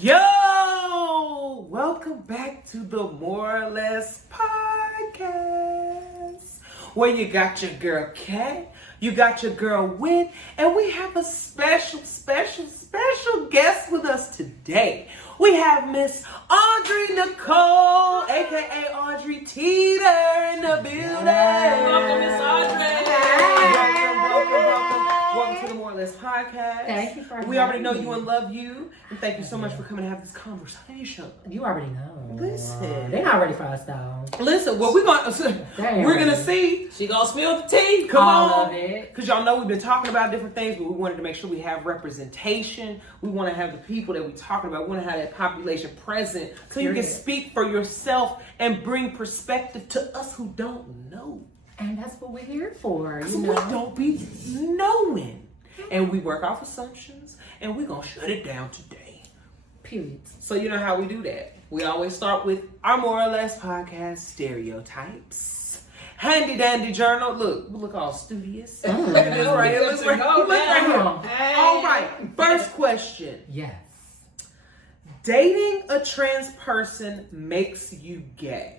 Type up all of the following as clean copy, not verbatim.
Yo! Welcome back to the More or Less podcast, where you got your girl Kat, you got your girl Wit, and we have a special guest with us today. We have Miss Audrey Nicole, aka Audrey Teeter, in the building. Welcome, Miss Audrey. Welcome to the More or Less podcast. Thank you for We already know you and love you. And thank you so much for coming to have this conversation. You already know. Listen. They're not ready for us though. Listen, well, we're gonna see. She gonna spill the tea. Come All on. of it. Because y'all know we've been talking about different things, but we wanted to make sure we have representation. We want to have the people that we're talking about. We want to have that population present so you can speak for yourself and bring perspective to us who don't know. And that's what we're here for. Because we don't be knowing. And we work off assumptions, and we're going to shut it down today. Period. So you know how we do that. We always start with our More or Less podcast stereotypes. Handy dandy journal. Look all studious. Look at this right here. Look right here. All right. First question. Yes. Dating a trans person makes you gay.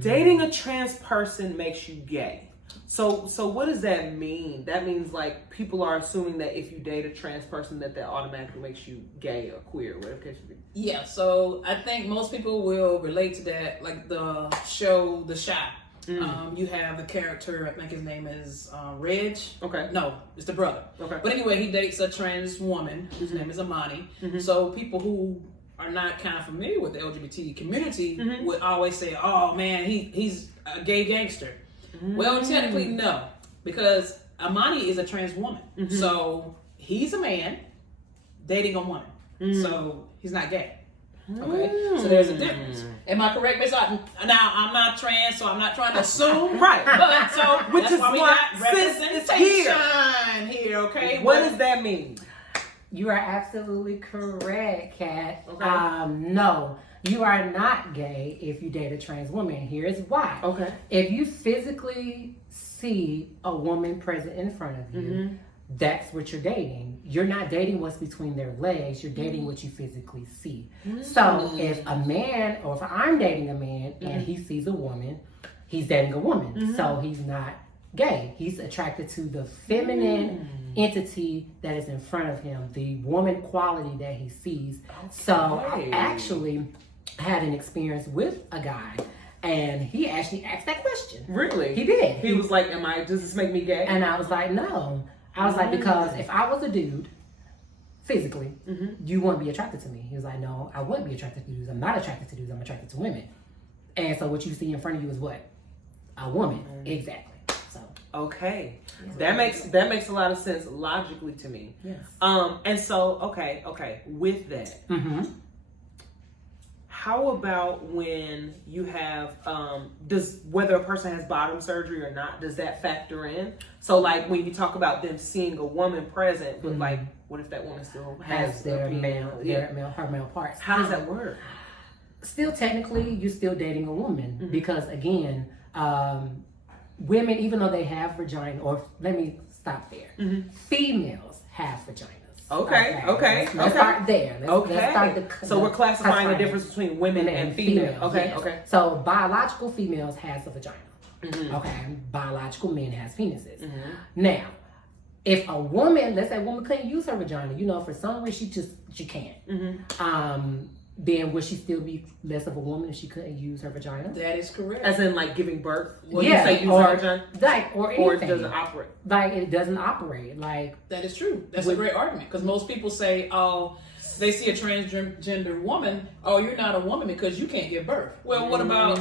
Dating a trans person makes you gay. So what does that mean? That means like people are assuming that if you date a trans person that automatically makes you gay or queer, whatever case it be. Yeah, so I think most people will relate to that, like the show The Shot. You have the character, I think his name is Reg. Okay. No, it's the brother. Okay. But anyway, he dates a trans woman whose name is Amani. So people who are not kind of familiar with the LGBT community would always say, oh man, he's a gay gangster. Well, technically, no, because Amani is a trans woman. So he's a man dating a woman. So he's not gay. Okay, so there's a difference. Am I correct, Miss Otten? Now, I'm not trans, so I'm not trying to assume. Right. But so Which that's is why we why got sis is representation here, okay? What does that mean? You are absolutely correct, Kat. Okay. No, you are not gay if you date a trans woman. Here's why. Okay. If you physically see a woman present in front of you, that's what you're dating. You're not dating what's between their legs. You're dating what you physically see. So if a man, or if I'm dating a man and he sees a woman, he's dating a woman. So he's not gay. He's attracted to the feminine entity that is in front of him, the woman quality that he sees. So I actually had an experience with a guy, and he actually asked that question. Really? He did. He was like, does this make me gay? And I was like, no. I was like, because if I was a dude, physically, you wouldn't be attracted to me. He was like, no, I wouldn't be attracted to dudes. I'm not attracted to dudes. I'm attracted to women. And so what you see in front of you is what? A woman. Exactly. So. Okay. That makes a lot of sense logically to me. Yes. And so, okay. With that, how about when you have, does whether a person has bottom surgery or not, does that factor in? So like when you talk about them seeing a woman present, but like, what if that woman still has their her male parts? How does that work? Still, technically, you're still dating a woman because again, women, even though they have vagina, or let me stop there. Females have vaginas. Okay. Let's start there. Let's start so we're classifying the difference between women and female. Okay. So biological females has a vagina. Okay. Biological men has penises. Now, if a woman, let's say a woman couldn't use her vagina, for some reason she can't. Then would she still be less of a woman if she couldn't use her vagina? That is correct. As in like giving birth? Well, you say use her vagina? Or anything. Or it doesn't operate? Like it doesn't operate. Like that is true. That's a great argument because most people say, oh, they see a transgender woman, oh, you're not a woman because you can't give birth. Well, what about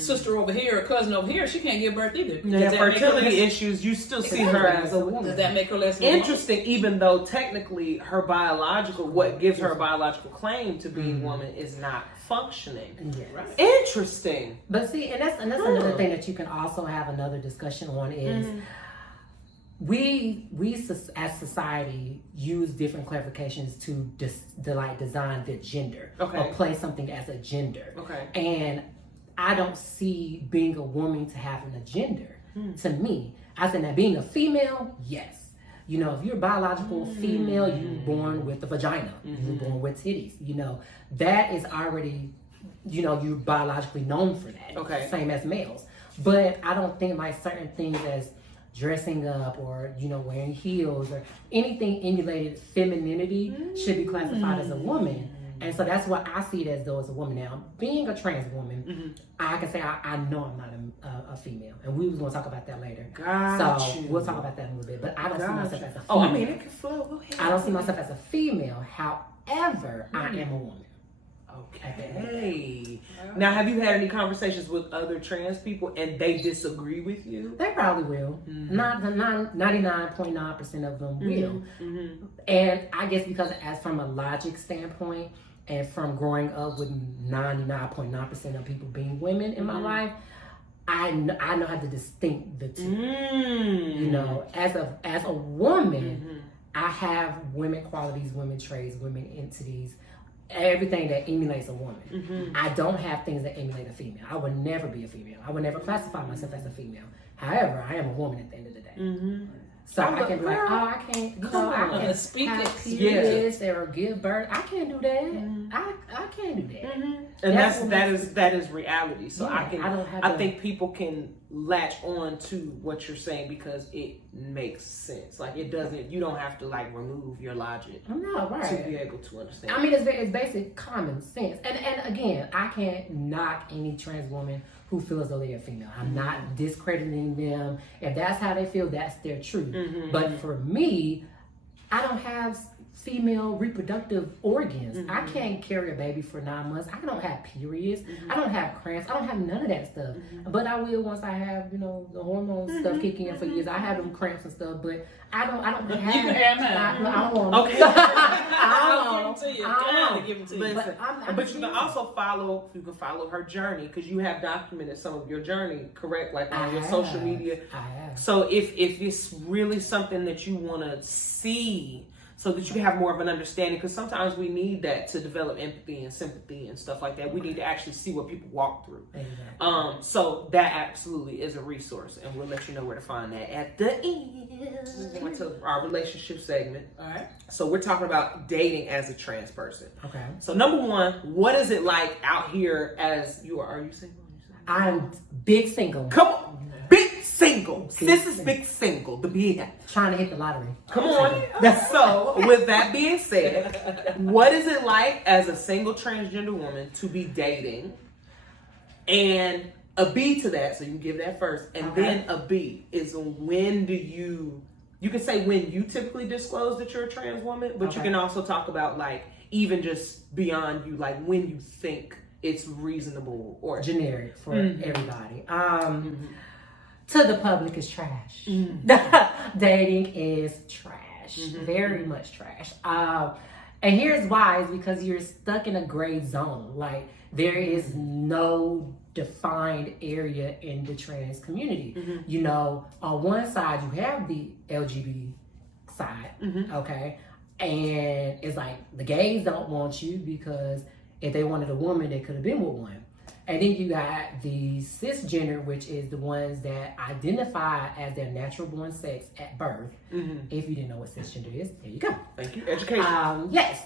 sister over here or cousin over here? She can't give birth either. Yeah, fertility issues, you still see her as a woman. Does that make her less interesting? Even though technically her biological, what gives her a biological claim to being woman is not functioning. Yes. Right. Interesting. But see, and that's another thing that you can also have another discussion on is we as society use different clarifications to like design the gender or play something as a gender. Okay. And I don't see being a woman to having a gender. To me, I said that being a female, yes. You know, if you're biological female, you were born with a vagina. You were born with titties. You know, that is already, you know, you're biologically known for that. Okay. Same as males. But I don't think like certain things as dressing up or, you know, wearing heels or anything emulated femininity should be classified as a woman. And so that's what I see it as though as a woman. Now, being a trans woman, I can say I know I'm not a female. And we was going to talk about that later. So we'll talk about that in a little bit. But I don't see myself as a female. Oh, I mean, it can flow. Go ahead. I don't see myself as a female. However, I am a woman. Okay. Now, have you had any conversations with other trans people and they disagree with you? They probably will. Not 99.9% of them will. And I guess because as from a logic standpoint and from growing up with 99.9% of people being women in my life, I know how to distinct the two. You know, as a woman, I have women qualities, women traits, women entities, everything that emulates a woman. I don't have things that emulate a female. I would never be a female. I would never classify myself as a female. However, I am a woman at the end of the day. So I can be like, oh, I can't, you know, I can't speak have it. periods or give birth. I can't do that. I can't do that. And that is reality. So yeah, I think people can latch on to what you're saying because it makes sense. Like it doesn't. You don't have to like remove your logic to be able to understand. I mean, it's basic common sense. And again, I can't knock any trans woman who feels that they're female. I'm not discrediting them. If that's how they feel, that's their truth. But for me, I don't have female reproductive organs. I can't carry a baby for 9 months. I don't have periods. I don't have cramps. I don't have none of that stuff. But I will once I have, you know, the hormone stuff kicking in for years. I have them cramps and stuff, but I don't have. You can have mine. I don't want. Okay. I'll give it to you. I'll give it to you. Listen, but you can also follow her journey because you have documented some of your journey, correct? Like on your social media. I have. So if it's really something that you want to see, so that you can have more of an understanding, because sometimes we need that to develop empathy and sympathy and stuff like that. We need to actually see what people walk through. Exactly. So that absolutely is a resource, and we'll let you know where to find that at the end. We're going to our relationship segment. All right. So we're talking about dating as a trans person. Okay. So number one, what is it like out here as you are? Are you single? I'm big single. Come on. Big single. Sis is big single. The big. Trying to hit the lottery. Come on. So, with that being said, what is it like as a single transgender woman to be dating? And a B to that, so you can give that first. And then a B is when do you can say when you typically disclose that you're a trans woman, but you can also talk about like even just beyond you, like when you think it's reasonable or generic for everybody. To the public is trash. Dating is trash. Very much trash. And here's why, is because you're stuck in a gray zone. Like there is no defined area in the trans community. You know, on one side you have the LGBT side, okay? And it's like the gays don't want you because if they wanted a woman, they could have been with one. And then you got the cisgender, which is the ones that identify as their natural born sex at birth. If you didn't know what cisgender is, there you go. Thank you. Education. Yes.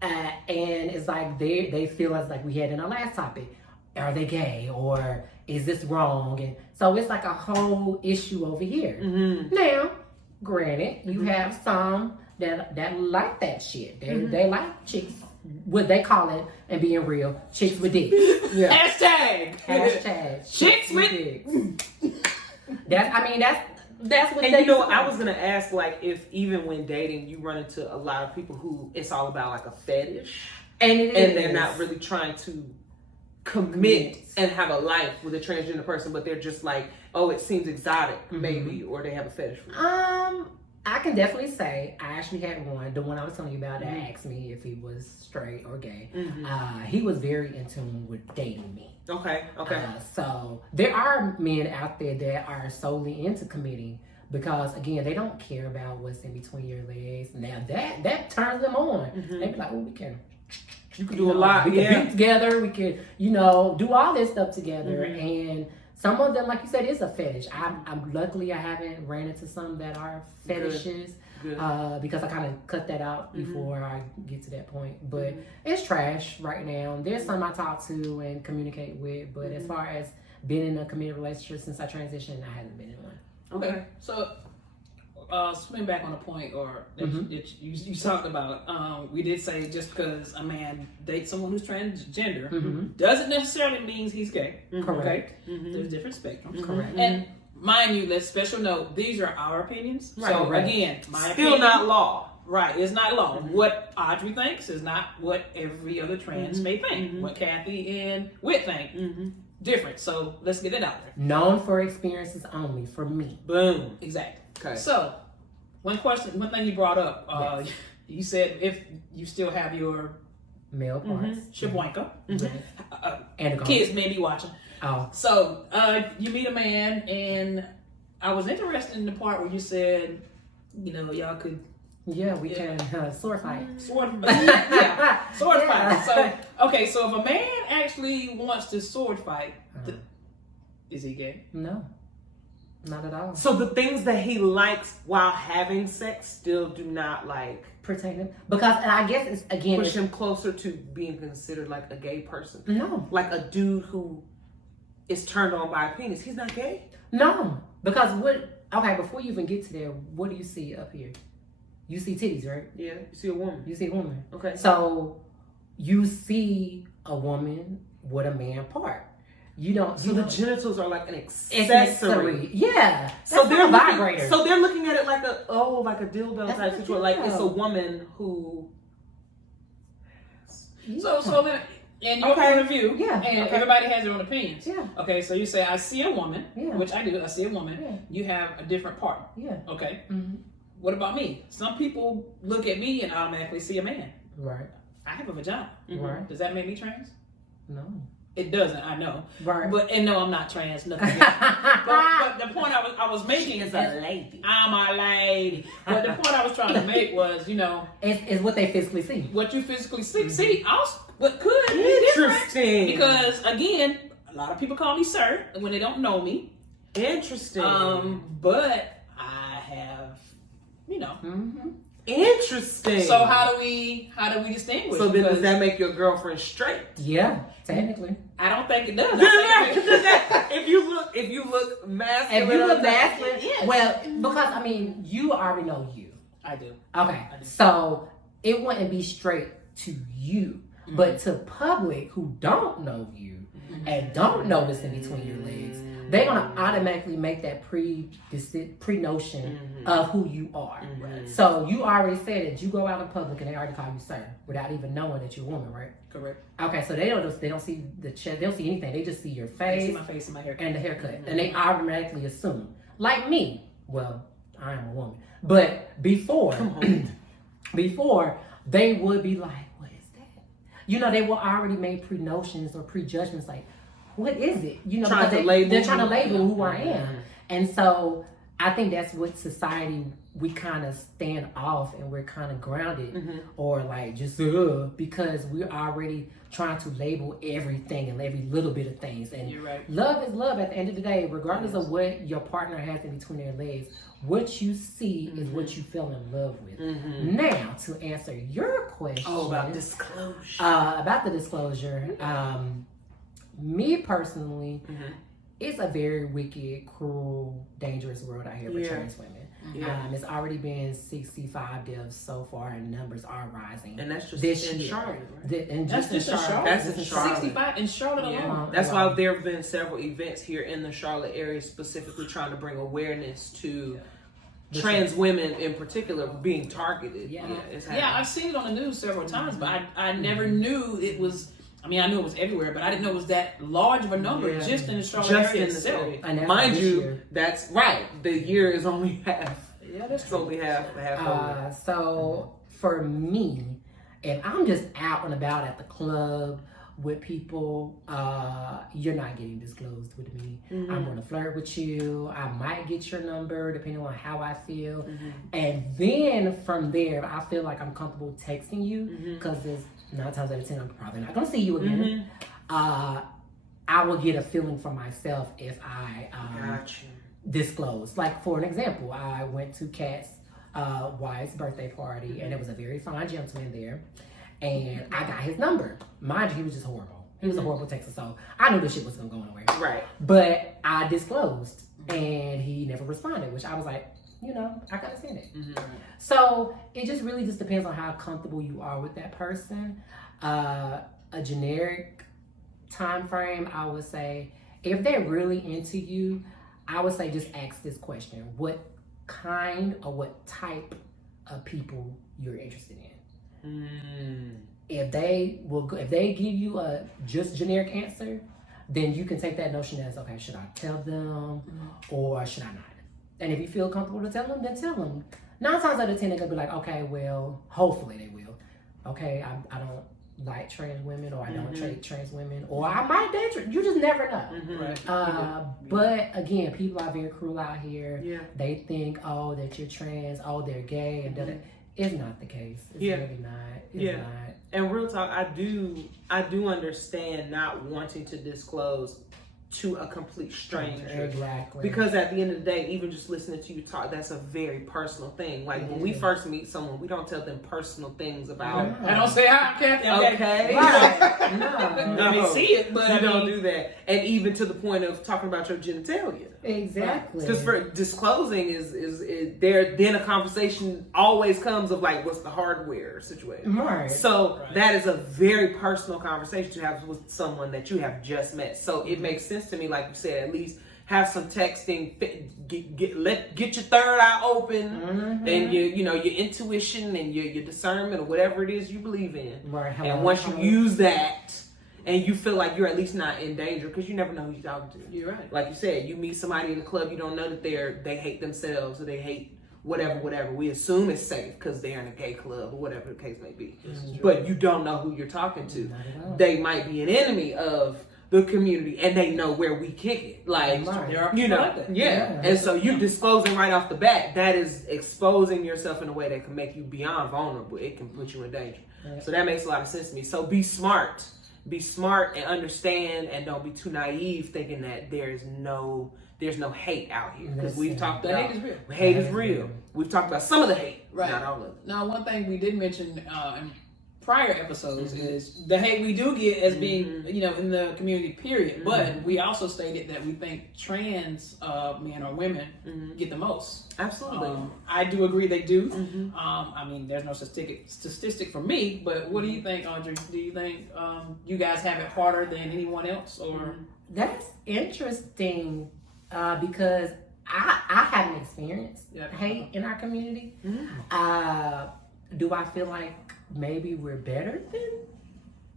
And it's like they feel as like we had in our last topic. Are they gay or is this wrong? And so it's like a whole issue over here. Now, granted, you have some that like that shit. They like chicks. What they call it, and being real, chicks with dicks. Hashtag chicks with dicks. That's what and they you know, I was gonna ask, like, if even when dating, you run into a lot of people who it's all about like a fetish, and they're not really trying to commit and have a life with a transgender person, but they're just like, oh, it seems exotic, maybe, or they have a fetish for it. I can definitely say I actually had one, the one I was telling you about, that asked me if he was straight or gay. He was very in tune with dating me. Okay. So there are men out there that are solely into committing because, again, they don't care about what's in between your legs. Now that turns them on. They be like, oh, you can do a lot. We can be together. We can, do all this stuff together. And some of them, like you said, is a fetish. I'm luckily I haven't ran into some that are fetishes. Good. Because I kind of cut that out before I get to that point. But Mhm. it's trash right now. There's some I talk to and communicate with, but as far as being in a committed relationship since I transitioned, I haven't been in one. Okay, so swing back on a point or that you talked about. We did say just because a man dates someone who's transgender doesn't necessarily mean he's gay. Correct. Okay? There's different spectrums. Correct. And mind you, let's special note, these are our opinions. Right. So Correct. again, my Still opinion, not law. right, it's not law. What Audrey thinks is not what every other trans may think. What Kathy and Whit think. Different. So let's get it out there. Known for experiences only for me. Boom. Exactly. Okay. So, one thing you brought up, you said if you still have your Male parts. Shabuanka, And a kids may be watching. Oh. So, you meet a man, and I was interested in the part where you said, y'all could Yeah, we can sword fight. sword sword Yeah. fight. So if a man actually wants to sword fight, is he gay? No, not at all. So the things that he likes while having sex still do not like Pertaining because, and I guess it's again. push him closer to being considered like a gay person. No, Like a dude who is turned on by a penis. He's not gay. no, because what? Okay, before you even get to there, what do you see up here? You see titties, right? Yeah. You see a woman. You see a woman. Okay. So you see a woman with a man part. You don't. So you the don't- genitals are like an it's accessory. Yeah. So That's they're not a vibrator. So they're looking at it like like a dildo That's type a situation. Like it's a dildo. woman who. So then, in your Okay. point of view, Yeah. and Okay. everybody has their own opinions. Yeah. Okay, so you say, I see a woman, Yeah. which I do, I see a woman. Yeah. You have a different partner. Yeah. Okay. Mm-hmm. What about me? Some people look at me and automatically see a man. Right. I have a vagina. Right. Does that make me trans? No. It doesn't, I know. Right. And no, I'm not trans, nothing. but the point I was making is that lady. I'm a lady. But the point I was trying to make was, It's what they physically see. what you physically see. See, what could be different. Interesting. Because again, a lot of people call me sir when they don't know me. Interesting. But I have, Mm-hmm. Interesting. So how do we distinguish? So then does Because that make your girlfriend straight? Yeah, technically. I don't think it does. I think it- if you look masculine, If you look masculine, Yes. well, because you already know you. I do. Okay, I do. so it wouldn't be straight to you, but to public who don't know you and don't know what's in between your legs, they're gonna automatically make that pre-notion of who you are. So you already said that you go out in public and they already call you sir without even knowing that you're a woman, right? Correct. Okay, so they don't see the chest, they don't see anything. They just see your They see face my face and my hair. and the haircut, and they automatically assume. Like me, well, I am a woman, but before, before they would be like, "What is that?" They will already make pre-notions or prejudgments, like, "What is it?" Trying because to label they're trying to you. label who I am, and so I think that's what society we kind of stand off and we're kind of grounded or like just because we're already trying to label everything and every little bit of things. And You're right. love is love at the end of the day, regardless of what your partner has in between their legs. What you see is what you fell in love with. Now, to answer your question, about disclosure. about the disclosure, me personally, it's a very wicked, cruel, dangerous world out here for trans women. It's already been 65 deaths so far, and numbers are rising. And that's just this in year. Charlotte, right? That's just in Charlotte. That's in Charlotte. 65 in Charlotte alone. That's why there have been several events here in the Charlotte area specifically trying to bring awareness to trans women in particular being targeted. It's happening. I've seen it on the news several times, but I never knew it was. I mean, I knew it was everywhere, but I didn't know it was that large of a number just in the Charlotte area itself. Mind you, that's right. The year is only half. Yeah, that's It's only half over. So for me, if I'm just out and about at the club with people, you're not getting disclosed with me. I'm going to flirt with you. I might get your number depending on how I feel. And then from there, I feel like I'm comfortable texting you because there's 9 times out of 10, I'm probably not going to see you again. I will get a feeling for myself if I disclose. Like, for an example, I went to Kat's wife's birthday party, and there was a very fine gentleman there, and I got his number. Mind you, he was just horrible. He was a horrible texter, so I knew this shit wasn't going nowhere. Right. But I disclosed, and he never responded, which I was like, I can understand it. So it just really just depends on how comfortable you are with that person. A generic time frame, I would say, if they're really into you, I would say just ask this question: what kind or what type of people you're interested in? If they give you a just generic answer, then you can take that notion as, okay, should I tell them or should I not? And if you feel comfortable to tell them, then tell them. 9 times out of 10, they're gonna be like, okay, well, hopefully they will. Okay, I don't like trans women, or I don't date trans women, or I might date. You just never know. But again, people are very cruel out here. Yeah. They think, oh, that you're trans, oh, they're gay, and it's not the case. It's really not. It's not. And real talk, I do understand not wanting to disclose to a complete stranger. Exactly. Because at the end of the day, even just listening to you talk, that's a very personal thing. Like when we first meet someone, we don't tell them personal things about. I don't say hi, Captain. Okay. Right. No. They see it, but you don't do that. And even to the point of talking about your genitalia. Exactly. Because for disclosing is there, then a conversation always comes of like, what's the hardware situation? Right. So that is a very personal conversation to have with someone that you have just met. So it makes sense to me, like you said, at least have some texting, get your third eye open, and your intuition and your discernment or whatever it is you believe in. Right. And once you use that, and you feel like you're at least not in danger, because you never know who you're talking to. You're right. Like you said, you meet somebody in the club, you don't know that they hate themselves or they hate whatever. We assume it's safe because they're in a gay club or whatever the case may be. But you don't know who you're talking to. They might be an enemy of the community, and they know where we kick it. Like, there are people like that. Yeah. And so you disclosing right off the bat, that is exposing yourself in a way that can make you beyond vulnerable. It can put you in danger. So that makes a lot of sense to me. So be smart. Be smart and understand, and don't be too naive thinking that there's no hate out here, because we've talked about hate is real. Hate is real. We've talked about some of the hate, not all of it. Now, one thing we did mention in prior episodes is the hate we do get as being in the community, period. But we also stated that we think trans men or women get the most. Absolutely. I do agree they do. I mean, there's no statistic for me, but what do you think, Audrey? Do you think you guys have it harder than anyone else, or? That's interesting because I haven't experienced hate in our community. Do I feel like maybe we're better than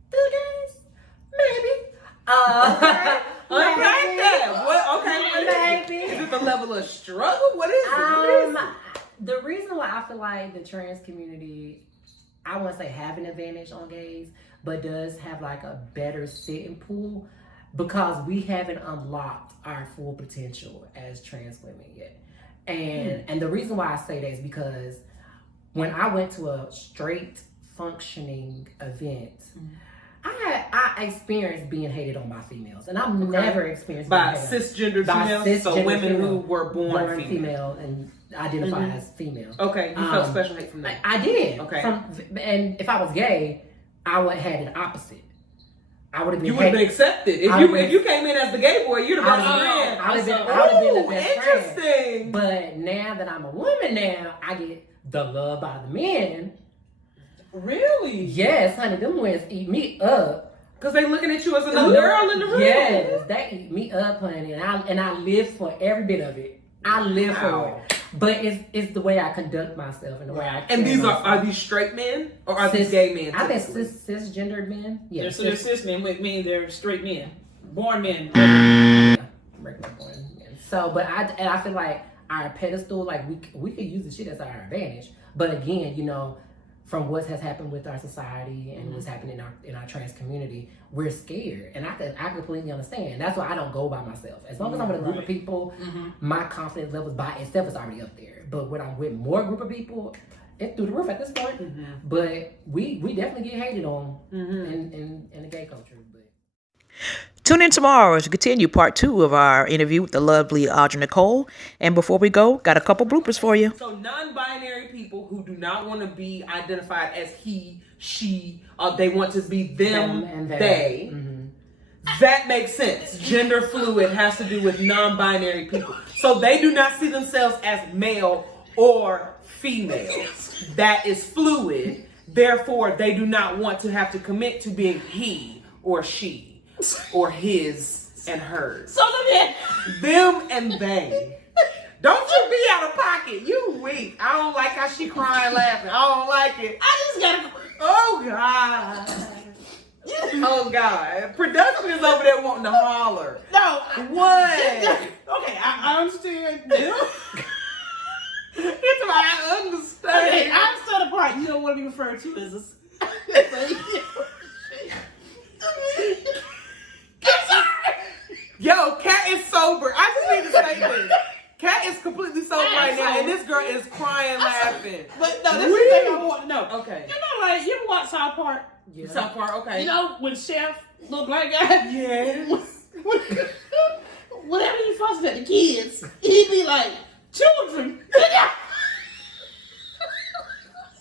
the gays? Maybe. Maybe. Is it the level of struggle? What is it? The reason why I feel like the trans community, I won't say have an advantage on gays, but does have like a better sitting pool, because we haven't unlocked our full potential as trans women yet. And the reason why I say that is because when I went to a straight functioning event, I experienced being hated on by females, and I've never experienced by being cisgender females, so women who were born female and identify as female. Okay, you felt special hate from that. I did. Okay, and if I was gay, I would have had an opposite. I would have been. You would have been accepted if you came in as the gay boy. You'd have been. I would have been the best interesting. Friend. But now that I'm a woman, now I get the love by the men. Really? Yes, honey. Them ones eat me up. Because they looking at you as another girl in the room. Yes, they eat me up, honey. And I live for every bit of it. I live for it. But it's the way I conduct myself and the way I And these are these straight men or are these gay men? I think cisgendered men. Yeah. So they're cis men, which mean they're straight men. Born men. Regular born men. So, but I feel like our pedestal, like we could use the shit as our advantage. But again, from what has happened with our society and what's happening in our trans community, we're scared, and I completely understand. That's why I don't go by myself. As long as I'm with a group of people, my confidence levels by itself is already up there. But when I'm with more group of people, it's through the roof at this point. But we definitely get hated on in the gay culture. But tune in tomorrow to continue part 2 of our interview with the lovely Audrey Nicole. And before we go, got a couple bloopers for you. So non-binary people who do not want to be identified as he, she, they want to be them and they. That makes sense. Gender fluid has to do with non-binary people. So they do not see themselves as male or female. That is fluid. Therefore, they do not want to have to commit to being he or she or his and hers. So then, Them and they. Don't you be out of pocket. You weak. I don't like how she crying laughing. I don't like it. I just gotta. Oh, God. Oh, God. Production is over there wanting to holler. No. What? Okay, I understand. It's why I understand. Okay, I understand the part you don't want to be referred to as a. I'm sorry. Yo, Kat is sober. I just need to say this. Kat is completely sober right now, and this girl is crying, laughing. But no, this is the thing I want to know. Okay. You know, like, you ever watch South Park? Yeah. South Park, okay. You know, when Chef, little black guy, Yes. whenever he fussed at the kids, he'd be like, children. Is that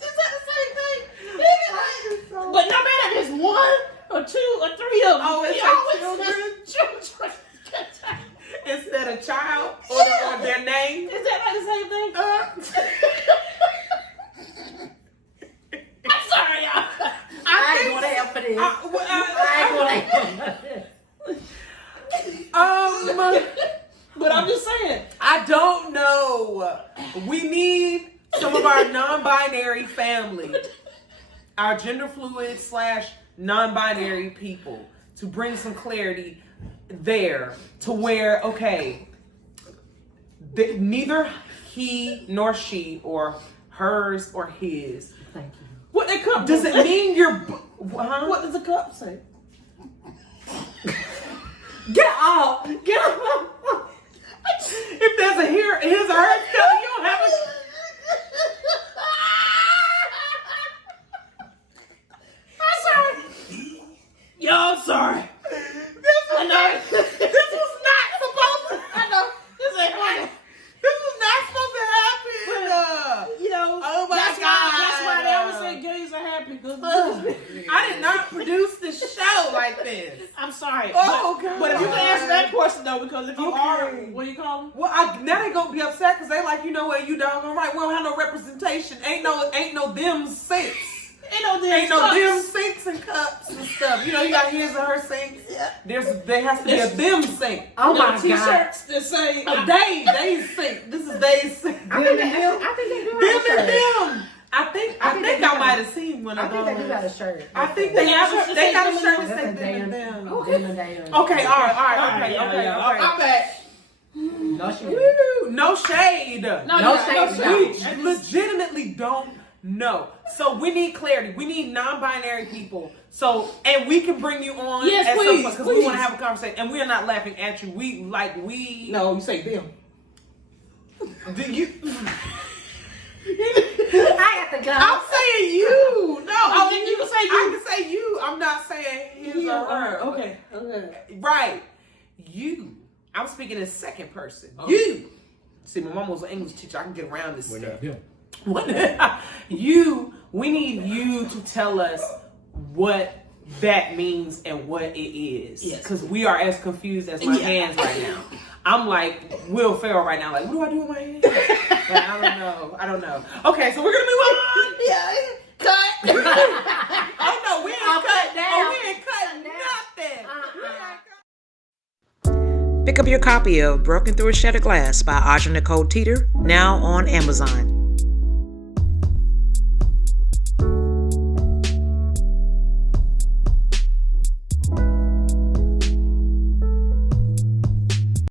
the same thing? He'd be like, but no matter if it's one or two or three of them, Oh, it's he like always says children. Instead of child or their name. Is that like the same thing? I'm sorry, y'all. I ain't gonna help for this. But I'm just saying. I don't know. We need some of our non-binary family, our gender fluid / non-binary people, to bring some clarity there to where, okay, neither he nor she or hers or his. Thank you. What the cup Does it mean you're? What does the cup say? Get off! Get off! If there's a his or her cup, you don't have a. I'm sorry. Yo, I'm sorry. I know. This was not supposed to. I know. This ain't right. This was not supposed to happen. You know, Oh my that's God. That's why they always say gays are happy. I did not produce this show like this. I'm sorry. Oh, but, God. But if you can answer that question, though, because if you Okay. are, what do you call them? Well, now they gonna be upset because they like, you know what, you doggone right. We don't have no representation. Ain't no them sinks. Ain't no Ain't no them sinks and cups and stuff. You know, you got his and her sinks. Yeah. There has to be a them sink. Oh my God. T-shirts that say, They sink. This is they sink. I think they do Them have a and shirt. them. I think I might have seen one I of think they do those. have a shirt. I think they got a shirt that That's says a them and them. Okay. Okay, all right, okay. I'm back. No shade. Woo, no shade. No shade. We legitimately don't know. So we need clarity. We need non-binary people. So, and we can bring you on Yes, at some please, point because we want to please. have a conversation. And we are not laughing at you. We. No, you say them. Do you? I have to go. I'm saying you. No. Oh, then you can say you. I can say you. I'm not saying his or her. Okay. Right. You. I'm speaking in second person. Okay. You. See, my mom was an English teacher. I can get around this We're stuff. not them. We need you to tell us what that means and what it is. Yes. Because we are as confused as my hands right now. I'm like Will Ferrell right now. Like, what do I do with my hands? Like, I don't know. Okay, so we're going to move on. Yeah. Cut. Oh, no, we ain't cut down. Oh, we ain't cutting nothing. Pick up your copy of Broken Through a Shattered Glass by Audrey Nicole Teeter, now on Amazon.